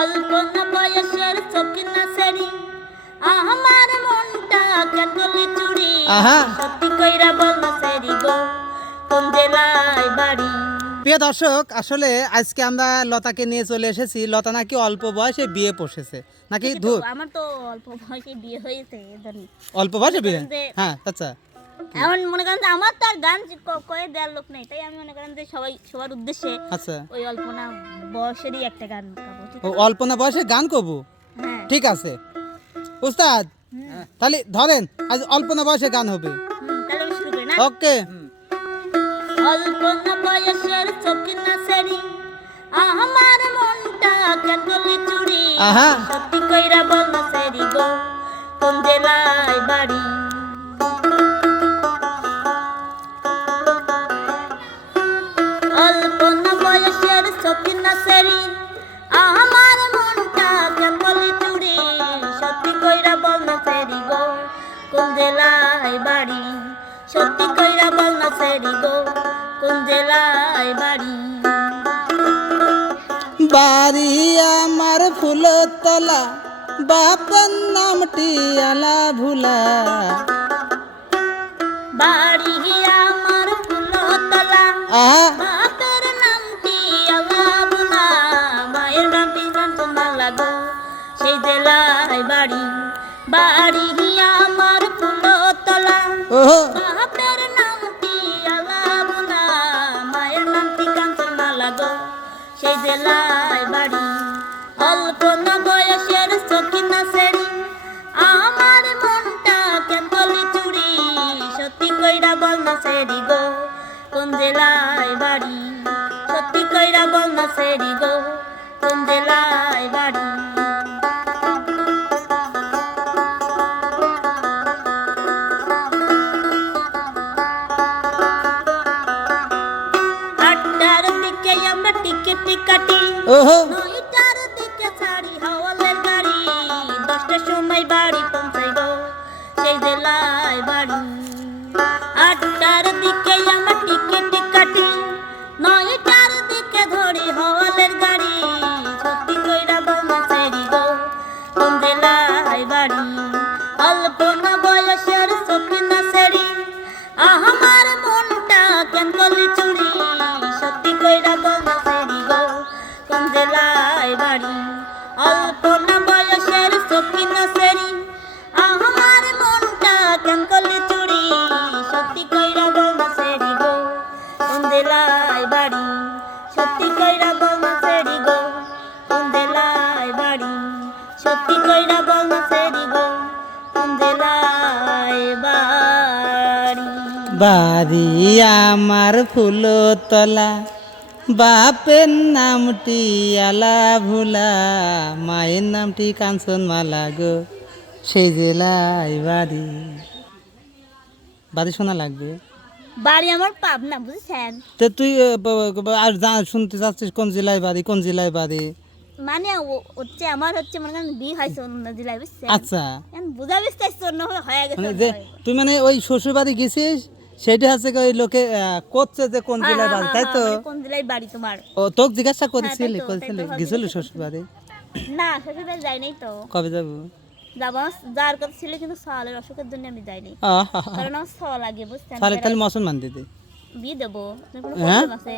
অল্প না বয়সের চোখের না সেরি আমার মনটা চুরি। সত্যি কইরা বল না সেরি গো কোন জেলায় বাড়ি? প্রিয় দর্শক আসলে আজকে আমরা লতাকে নিয়ে চলে এসেছি। লতা নাকি অল্প বয়সে বিয়ে বসেছে নাকি ধূর? আমার তো অল্প বয়সে বিয়ে হয়েছে অল্প বয়সে বিয়ে? হ্যাঁ আচ্ছা। এখন মনে করেন যে আমার তো আর গান কয়ে দেওয়ার লোক নেই। তাই আমি মনে করেন যে সবাই সবার উদ্দেশ্যে আচ্ছা। ওই অল্প না বয়সেরই একটা গান? অল্প না বয়সে গান করব? হ্যাঁ। ঠিক আছে। উস্তাদ তাহলে ধরেন আজ অল্প না বয়সে গান হবে। ওকে অল্প না? বয়সের চোখের না সেরি আমার মনটা কেন গলি চুরি আহা। সত্যি কইরা বল না সেরি গো কোন জেলায় বাড়ি? না কোন জেলায় বাড়ি? বাড়ি আমার ফুলতলা বাপন নামটি আলা ভুলা। বাড়ি আমার ফুলতলা বাপের নামটি মায়ের নামটি লাগো সেই জেলায় বাড়ি। বাড়ি আমার ফুলতলা জেলায় বাড়ি। অল্প না বয়সের সখিনা সেরি। আমার মনটা কেন বলি চুরি। সত্যি কইরা বল না সেরি গো, কোন জেলায় বাড়ি? সত্যি কইরা বল না সেরি ওহো। নয়টার দিকে ছাড়ি হাওয়ালের গাড়ি, দশটার সময় বাড়ি সেই জেলায় বাড়ি। আটটার দিকে আমার টিকিট কাটি, নয়টার বাড়ি। আমার ফুলতলা বাপের নামটি আলা ভুলা মায়ের নামটি কাঞ্চন মালা গো সেই জেলায় বাড়ি। বাড়ি শোনা লাগবে? বাড়ি আমার পাবনা বুঝছেন? তো তুই আর শুনতে চাচ্ছিস কোন জেলায় বাড়ি কোন জেলায় বাড়ি? মানে হচ্ছে আমার হচ্ছে মনে করেন বিয়ে হয়েছে অন্য জেলায় বুঝছেন? আচ্ছা। বুঝা বুঝতে অন্য হয়ে হয়ে গেছে মানে যে তুই মানে ওই শ্বশুর বাড়ি গেছিস সেটা হচ্ছে ওই লোকে করছে যে কোন হ্যাঁ, জেলায় হ্যাঁ, বাড়ি তাই হ্যাঁ, তো মানে কোন জেলায় বাড়ি তোমার? ও তোকে জিজ্ঞাসা তাই করেছিলি করেছিলি। তাই গেছিল শ্বশুর বাড়ি না শ্বশুরবাড়ি যাই নাই তো। কবে যাব? যাব যার কথা ছিল কিন্তু সওয়ালের অসুখের জন্য আমি যাইনি কারণ আমার বুঝছেন? তাহলে তাহলে মুসলমান দিদি। বিয়ে দেবো কোনো? আছে?